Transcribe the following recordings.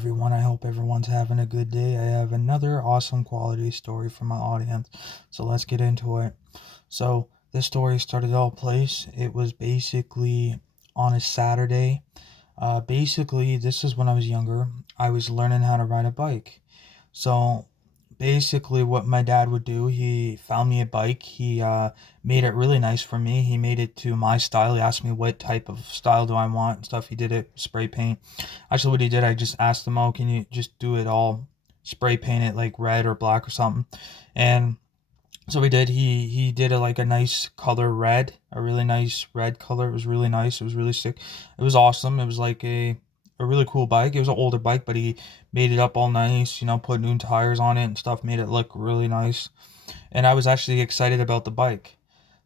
everyone? I hope everyone's having a good day. I have another awesome quality story for my audience. So let's get into it. So this story started all place. It was basically on a Saturday. Basically, this is when I was younger. I was learning how to ride a bike. So basically, what my dad would do, he found me a bike. He made it really nice for me. He made it to my style. He asked me what type of style do I want and stuff. He did it spray paint. Actually, what he did, I just asked him, "Oh, can you just do it all spray paint it like red or black or something?" And so he did. He did a nice color red, a really nice red color. It was really nice. It was really sick. It was awesome. It was like a really cool bike. It was an older bike, but he made it up all nice. Put new tires on it and stuff. Made it look really nice. And I was actually excited about the bike.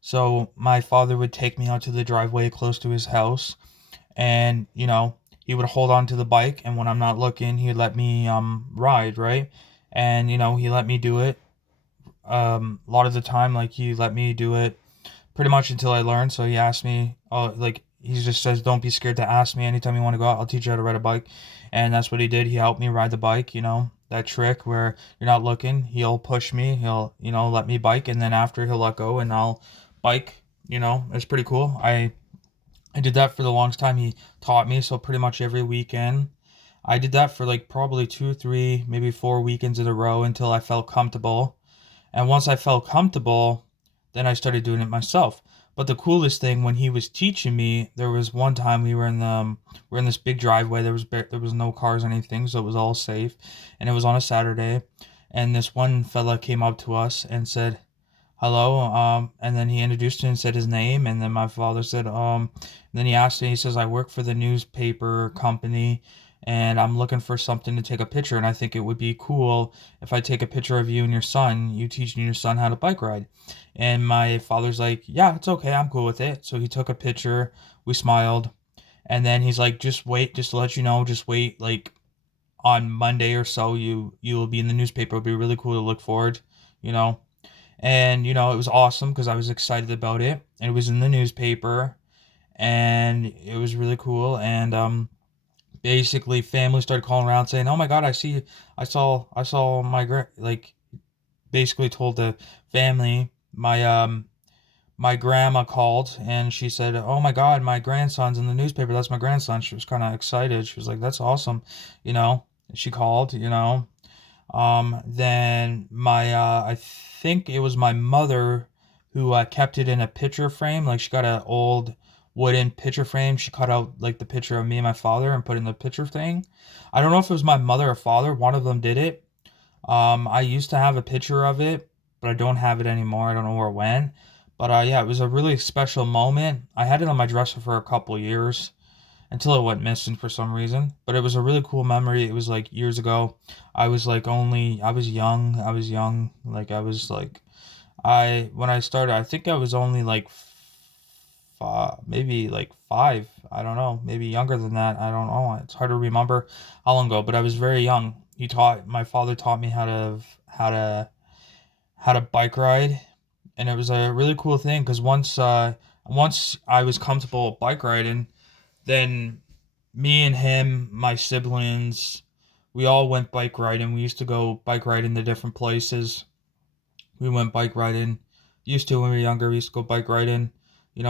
So my father would take me out to the driveway close to his house, and he would hold on to the bike, and when I'm not looking, he'd let me ride, right? And he let me do it a lot of the time. Like, he let me do it pretty much until I learned. So he asked me, oh, like, he just says, don't be scared to ask me anytime you want to go out. I'll teach you how to ride a bike. And that's what he did. He helped me ride the bike, that trick where you're not looking. He'll push me. He'll, let me bike. And then after, he'll let go and I'll bike. It's pretty cool. I did that for the longest time. He taught me. So pretty much every weekend, I did that for like probably 2, 3, maybe 4 weekends in a row until I felt comfortable. And once I felt comfortable, then I started doing it myself. But the coolest thing, when he was teaching me, there was one time we were in this big driveway. There was no cars or anything, so it was all safe, and it was on a Saturday. And this one fella came up to us and said, "Hello," and then he introduced him and said his name, and then my father said, and then he asked me. He says, "I work for the newspaper company, and I'm looking for something to take a picture, and I think it would be cool if I take a picture of you and your son, you teaching your son how to bike ride." And my father's like, "Yeah, it's okay, I'm cool with it." So he took a picture, we smiled, and then he's like, "Just wait, just to let you know, just wait, like on Monday or so, you'll be in the newspaper. It'll be really cool to look forward, you know." And it was awesome because I was excited about it, and it was in the newspaper, and it was really cool. And basically, family started calling around saying, "Oh my God, I saw like." Basically told the family, my grandma called and she said, "Oh my God, my grandson's in the newspaper. That's my grandson." She was kind of excited. She was like, "That's awesome," you know. She called, then I think it was my mother who kept it in a picture frame. Like, she got an old wooden picture frame. She cut out like the picture of me and my father and put in the picture thing. I don't know if it was my mother or father. One of them did it. I used to have a picture of it, but I don't have it anymore. I don't know where it went. But yeah, it was a really special moment. I had it on my dresser for a couple years until it went missing for some reason. But it was a really cool memory. It was like years ago. I was young. I was young. Like, I was like, when I started, I think I was only like maybe like 5. I don't know. Maybe younger than that. I don't know. It's hard to remember how long ago, but I was very young. My father taught me how to bike ride, and it was a really cool thing because once I was comfortable bike riding, then me and him, my siblings, we all went bike riding. We used to go bike riding to different places. We went bike riding. Used to when we were younger. We used to go bike riding.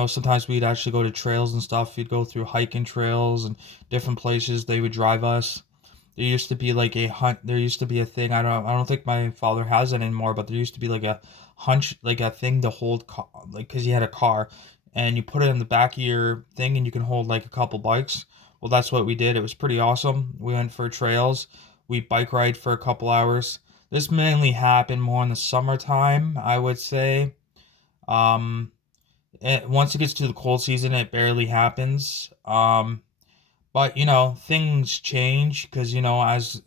Sometimes we'd actually go to trails and stuff. We'd go through hiking trails and different places. They would drive us. There used to be like a hunt. There used to be a thing. I don't think my father has it anymore. But there used to be like a hunch, like a thing to hold, like, because he had a car, and you put it in the back of your thing, and you can hold like a couple bikes. Well, that's what we did. It was pretty awesome. We went for trails. We bike ride for a couple hours. This mainly happened more in the summertime, I would say. Um, Once it gets to the cold season, it barely happens. But things change because as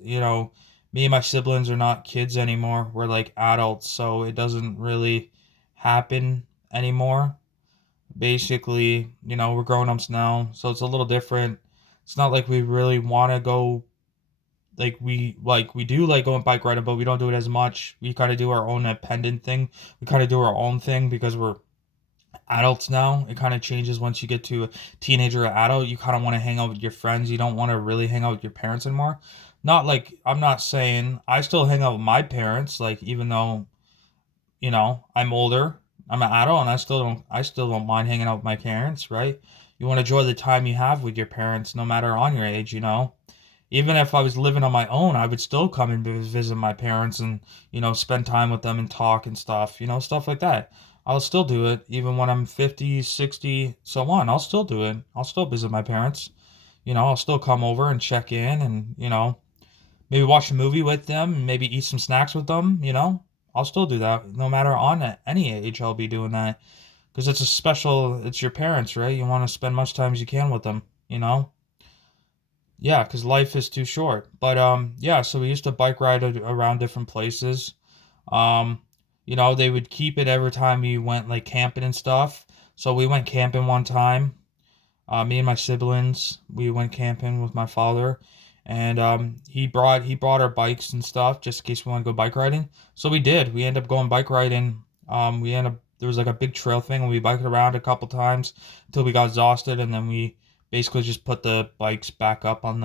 me and my siblings are not kids anymore. We're like adults, so it doesn't really happen anymore. Basically, we're grown-ups now, so it's a little different. It's not like we really want to go, like we do like going bike riding, but we don't do it as much. We kind of do our own independent thing. We kind of do our own thing because we're adults now. It kind of changes once you get to a teenager or adult. You kind of want to hang out with your friends. You don't want to really hang out with your parents anymore. Not like, I'm not saying I still hang out with my parents, like, even though, I'm older, I'm an adult, and I still don't mind hanging out with my parents, right? You want to enjoy the time you have with your parents, no matter on your age. Even if I was living on my own, I would still come and visit my parents and, spend time with them and talk and stuff, stuff like that. I'll still do it even when I'm 50, 60, so on. I'll still do it. I'll still visit my parents. I'll still come over and check in and, maybe watch a movie with them, maybe eat some snacks with them. I'll still do that. No matter on any age, I'll be doing that because it's your parents, right? You want to spend much time as you can with them, you know? Yeah, because life is too short. But yeah, so we used to bike ride around different places. Um, they would keep it every time we went like camping and stuff. So we went camping one time. Me and my siblings, we went camping with my father, and he brought our bikes and stuff just in case we want to go bike riding. So we did. We ended up going bike riding. We ended up There was like a big trail thing, and we biked around a couple times until we got exhausted, and then we basically just put the bikes back up on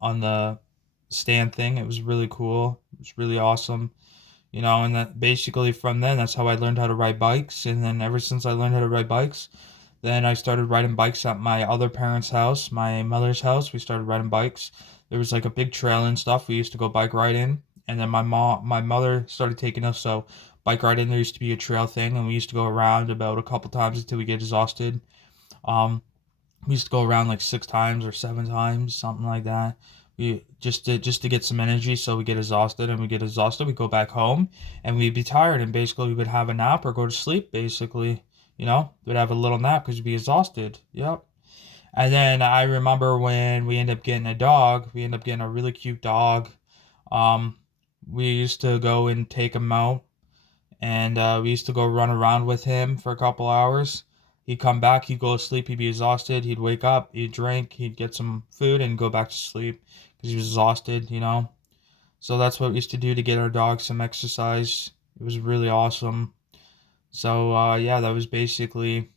the stand thing. It was really cool. It was really awesome. And that basically from then, that's how I learned how to ride bikes. And then ever since I learned how to ride bikes, then I started riding bikes at my other parents' house, my mother's house. We started riding bikes. There was like a big trail and stuff. We used to go bike riding. And then my mother started taking us. So bike riding, there used to be a trail thing, and we used to go around about a couple times until we get exhausted. Um, we used to go around like 6 times or 7 times, something like that. We just to get some energy, so we get exhausted, and we get exhausted. We go back home, and we'd be tired, and basically we would have a nap or go to sleep. Basically, we'd have a little nap because we'd be exhausted. Yep. And then I remember when we ended up getting a dog. We ended up getting a really cute dog. Um, we used to go and take him out, and we used to go run around with him for a couple hours. He'd come back, he'd go to sleep, he'd be exhausted, he'd wake up, he'd drink, he'd get some food, and go back to sleep because he was exhausted. So that's what we used to do to get our dog some exercise. It was really awesome. So yeah, that was basically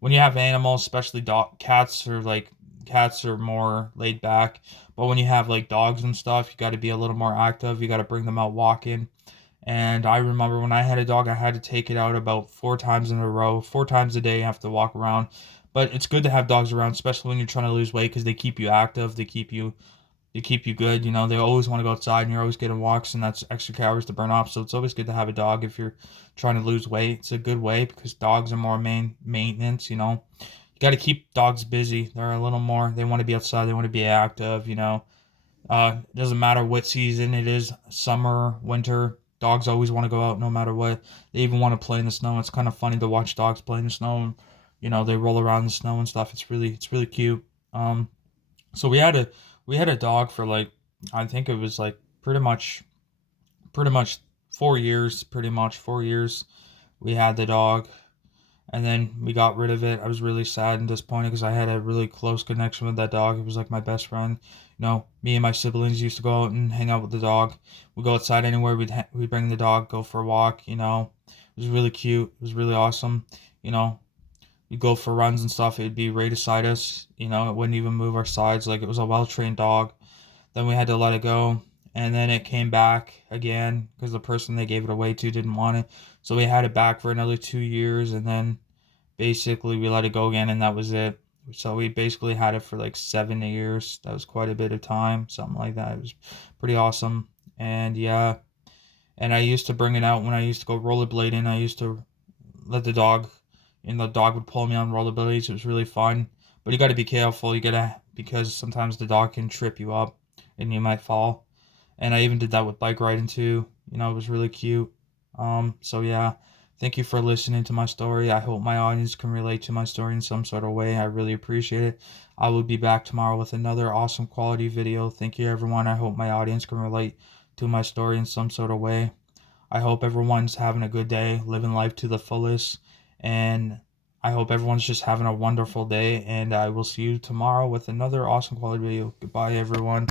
when you have animals, especially cats are more laid back, but when you have like dogs and stuff, you got to be a little more active. You got to bring them out walking. And I remember when I had a dog, I had to take it out about 4 times in a row. 4 times a day, you have to walk around. But it's good to have dogs around, especially when you're trying to lose weight, because they keep you active. They keep you good. They always want to go outside, and you're always getting walks, and that's extra calories to burn off. So it's always good to have a dog if you're trying to lose weight. It's a good way because dogs are more main maintenance. You got to keep dogs busy. They're a little more. They want to be outside. They want to be active. It doesn't matter what season it is, summer, winter. Dogs always want to go out no matter what. They even want to play in the snow. It's kind of funny to watch dogs play in the snow. And, they roll around in the snow and stuff. It's really cute. So we had a dog for like, I think it was like pretty much 4 years. Pretty much 4 years. We had the dog, and then we got rid of it. I was really sad and disappointed because I had a really close connection with that dog. It was like my best friend. Me and my siblings used to go out and hang out with the dog. We'd go outside anywhere. We'd bring the dog, go for a walk. It was really cute. It was really awesome. You know, we'd go for runs and stuff. It'd be right beside us. It wouldn't even move our sides. Like it was a well trained dog. Then we had to let it go, and then it came back again because the person they gave it away to didn't want it. So we had it back for another 2 years, and then basically we let it go again, and that was it. So we basically had it for like 7 years. That was quite a bit of time, something like that. It was pretty awesome. And yeah, and I used to bring it out when I used to go rollerblading. I used to let the dog, and the dog would pull me on rollerblades. It was really fun, but you got to be careful. You gotta, because sometimes the dog can trip you up and you might fall. And I even did that with bike riding too. It was really cute. So yeah, thank you for listening to my story. I hope my audience can relate to my story in some sort of way. I really appreciate it. I will be back tomorrow with another awesome quality video. Thank you, everyone. I hope my audience can relate to my story in some sort of way. I hope everyone's having a good day, living life to the fullest, and I hope everyone's just having a wonderful day. And I will see you tomorrow with another awesome quality video. Goodbye, everyone.